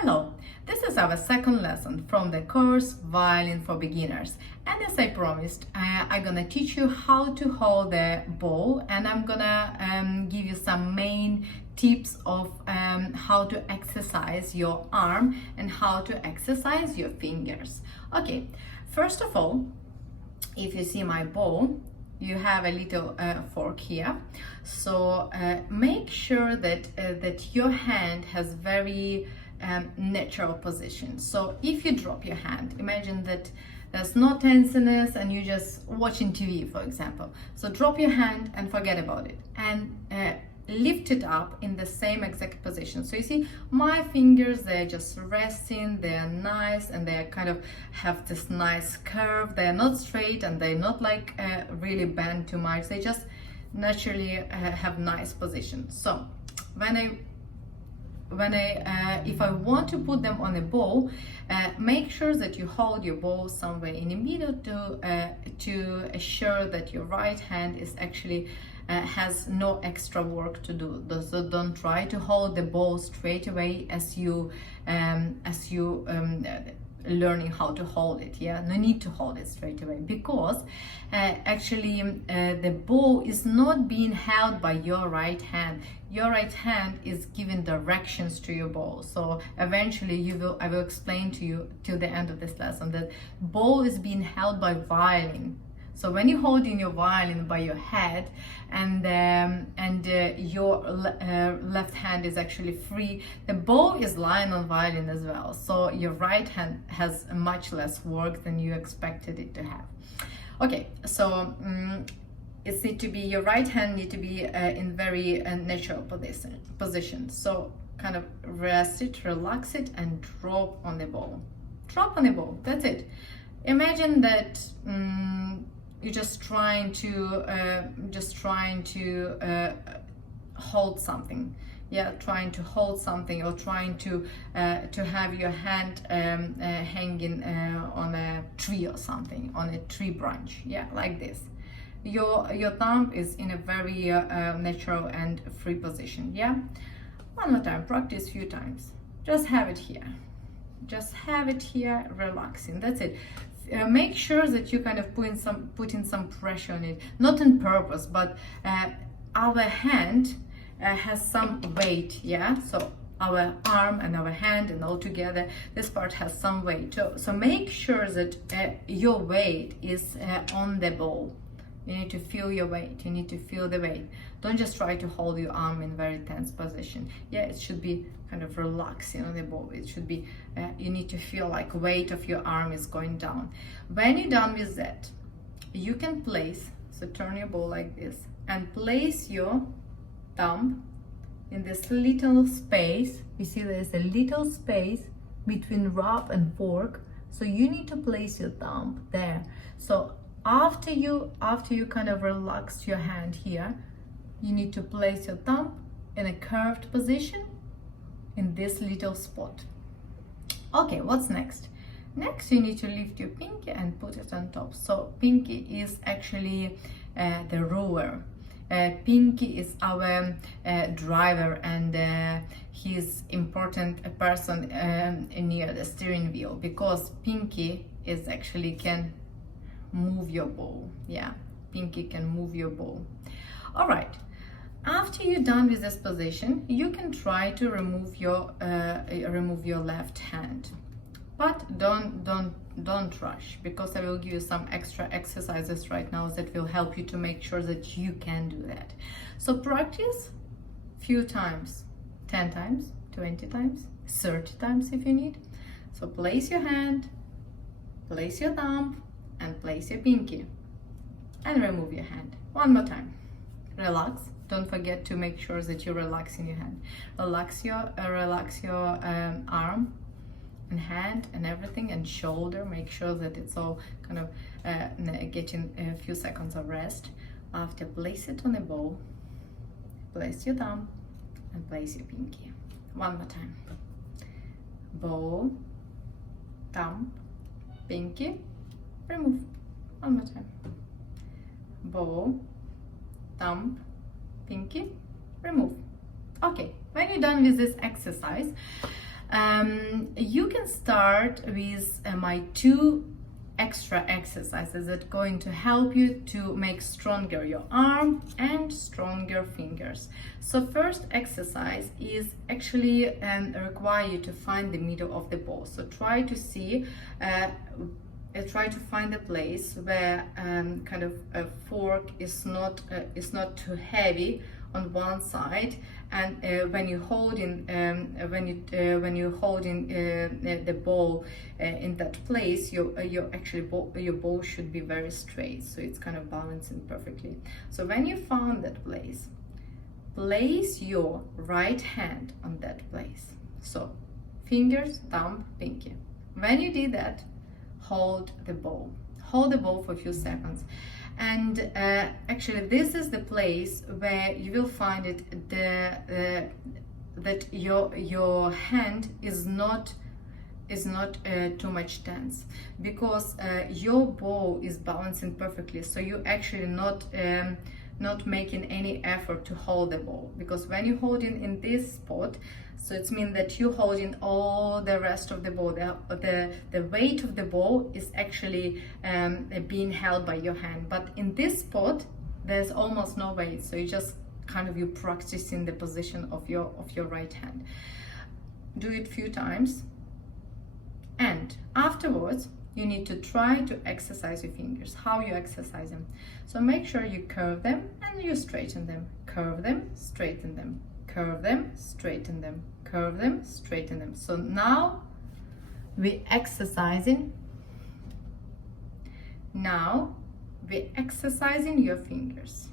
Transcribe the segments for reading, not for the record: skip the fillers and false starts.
Hello, this is our second lesson from the course Violin for Beginners, and as I promised, I'm gonna teach you how to hold the bow, and I'm gonna give you some main tips of how to exercise your arm and how to exercise your fingers. Okay, first of all, if you see my bow, you have a little fork here, so make sure that your hand has very natural position. So if you drop your hand, imagine that there's no tenseness and you're just watching TV, for example. So drop your hand and forget about it, and lift it up in the same exact position. So you see my fingers, they're just resting, they're nice, and they kind of have this nice curve. They're not straight and they're not like really bent too much. They just naturally have nice position. So if I want to put them on a bow, make sure that you hold your bow somewhere in the middle to assure that your right hand is actually has no extra work to do. So don't try to hold the bow straight away as you learning how to hold it. Yeah, no need to hold it straight away, because actually the bow is not being held by your right hand. Your right hand is giving directions to your bow. So eventually I will explain to you till the end of this lesson that bow is being held by violin. So when you're holding your violin by your head and your left hand is actually free, the bow is lying on violin as well. So your right hand has much less work than you expected it to have. Okay, so it need to be, your right hand need to be in very natural position. So kind of rest it, relax it, and drop on the bow. Drop on the bow. That's it. Imagine that. You're just trying to hold something. Yeah, trying to hold something, or trying to have your hand hanging on a tree or something, on a tree branch. Yeah, like this. Your thumb is in a very natural and free position. Yeah, one more time. Practice few times. Just have it here. Just have it here, relaxing. That's it. Make sure that you kind of putting some pressure on it, not on purpose, but our hand has some weight. Yeah, so our arm and our hand and all together, this part has some weight. So make sure that your weight is on the bow. You need to feel your weight. You need to feel the weight. Don't just try to hold your arm in very tense position. Yeah, it should be kind of relaxing on the bow. It should be, you need to feel like weight of your arm is going down. When you're done with that, you can place, so turn your bow like this, and place your thumb in this little space. You see there's a little space between rub and fork. So you need to place your thumb there. So after you kind of relax your hand here, you need to place your thumb in a curved position in this little spot. Okay, what's next? Next, you need to lift your pinky and put it on top. So pinky is actually the ruler. Pinky is our driver, and he's important person near the steering wheel, because pinky is actually can move your bow. Yeah, pinky can move your bow. All right, after you're done with this position, you can try to remove your left hand, but don't rush, because I will give you some extra exercises right now that will help you to make sure that you can do that. So practice few times, 10 times, 20 times, 30 times if you need. So place your hand, place your thumb, and place your pinky, and remove your hand. One more time. Relax. Don't forget to make sure that you're relaxing your hand. Relax your arm and hand and everything, and shoulder. Make sure that it's all kind of getting a few seconds of rest. After, place it on the bow, place your thumb, and place your pinky. One more time. Bow, thumb, pinky, remove. One more time. Bow, thumb, pinky, remove. Okay, when you're done with this exercise, You can start with my 2 extra exercises that are going to help you to make stronger your arm and stronger fingers. So first exercise is actually require you to find the middle of the bow. So try to see try to find a place where kind of a fork is not too heavy on one side, and when you hold in the bow in that place, your bow should be very straight, so it's kind of balancing perfectly. So when you found that place, place your right hand on that place. So fingers, thumb, pinky. When you did that, hold the bow for a few seconds. And actually this is the place where you will find it that your hand is not too much tense, because your bow is balancing perfectly, so you actually not making any effort to hold the bow, because when you hold in this spot, so it means that you holding all the rest of the bow. The weight of the bow is actually being held by your hand, but in this spot there's almost no weight, so you just kind of you practicing the position of your right hand. Do it few times, and afterwards you need to try to exercise your fingers. How you exercise them? So make sure you curve them and you straighten them. Curve them, straighten them. Curve them, straighten them. Curve them, straighten them. So now we're exercising. Now we're exercising your fingers.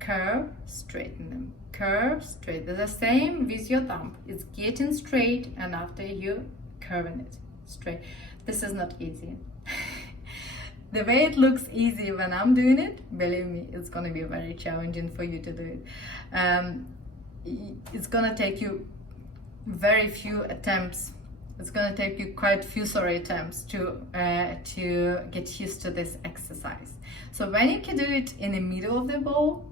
Curve, straighten them. Curve, straight. The same with your thumb. It's getting straight, and after you curving it straight. This is not easy. The way it looks easy when I'm doing it, believe me, it's gonna be very challenging for you to do it. It's gonna take you very few attempts. It's gonna take you quite few attempts to get used to this exercise. So when you can do it in the middle of the bow,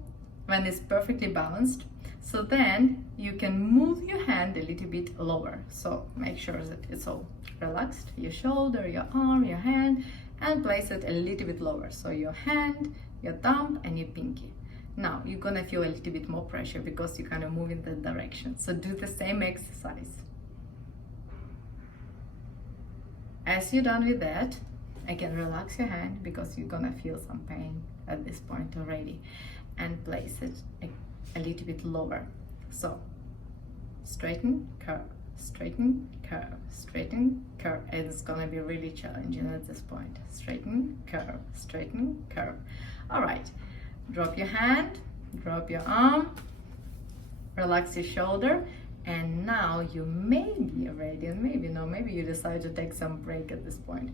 when it's perfectly balanced, so then you can move your hand a little bit lower. So make sure that it's all relaxed, your shoulder, your arm, your hand, and place it a little bit lower. So your hand, your thumb, and your pinky. Now you're gonna feel a little bit more pressure because you kind of move in that direction. So do the same exercise. As you're done with that, again, relax your hand because you're gonna feel some pain at this point already, and place it a little bit lower. So straighten, curve, straighten, curve, straighten, curve. It's gonna be really challenging at this point. Straighten, curve, straighten, curve. All right, drop your hand, drop your arm, relax your shoulder, and now you may be ready, and maybe no, maybe you decide to take some break at this point.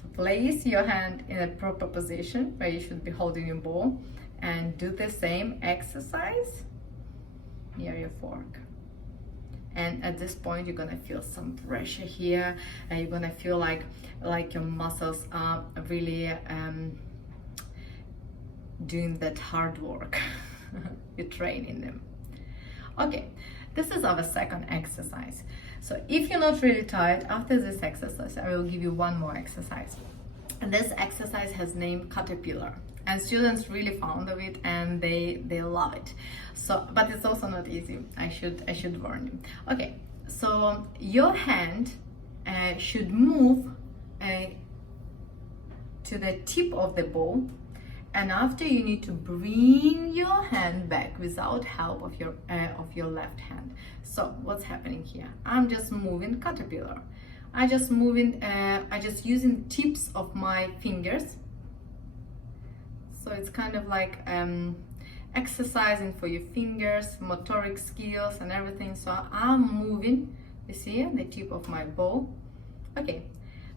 So place your hand in a proper position where you should be holding your bow, and do the same exercise near your fork. And at this point you're gonna feel some pressure here, and you're gonna feel like your muscles are really doing that hard work. You're training them. Okay, this is our second exercise. So if you're not really tired after this exercise, I will give you one more exercise. And this exercise has name Caterpillar, and students really fond of it, and they love it. So, but it's also not easy. I should warn you. Okay, so your hand should move to the tip of the bow, and after you need to bring your hand back without help of your left hand. So what's happening here? I'm just moving Caterpillar. I just using tips of my fingers. So it's kind of like exercising for your fingers, motoric skills and everything. So I'm moving, you see, the tip of my bow. Okay,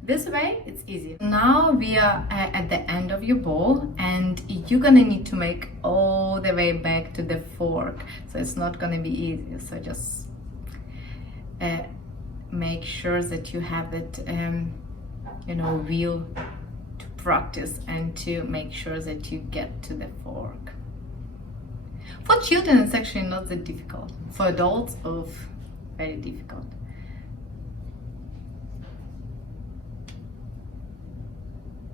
this way it's easy. Now we are at the end of your bow, and you're gonna need to make all the way back to the fork. So it's not gonna be easy. So just make sure that you have that wheel to practice, and to make sure that you get to the fork. For children it's actually not that difficult. For adults, very difficult.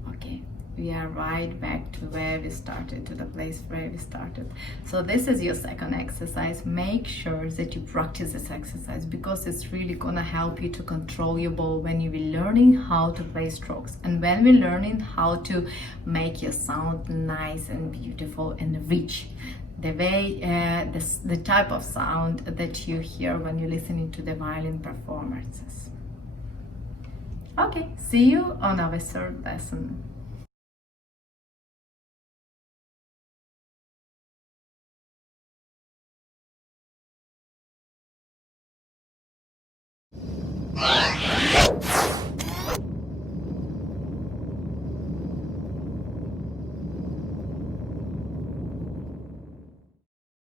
Okay, we are right back to where we started, to the place where we started. So this is your second exercise. Make sure that you practice this exercise because it's really gonna help you to control your bow when you will learning how to play strokes, and when we're learning how to make your sound nice and beautiful and rich, the way the type of sound that you hear when you're listening to the violin performances. Okay, see you on our third lesson.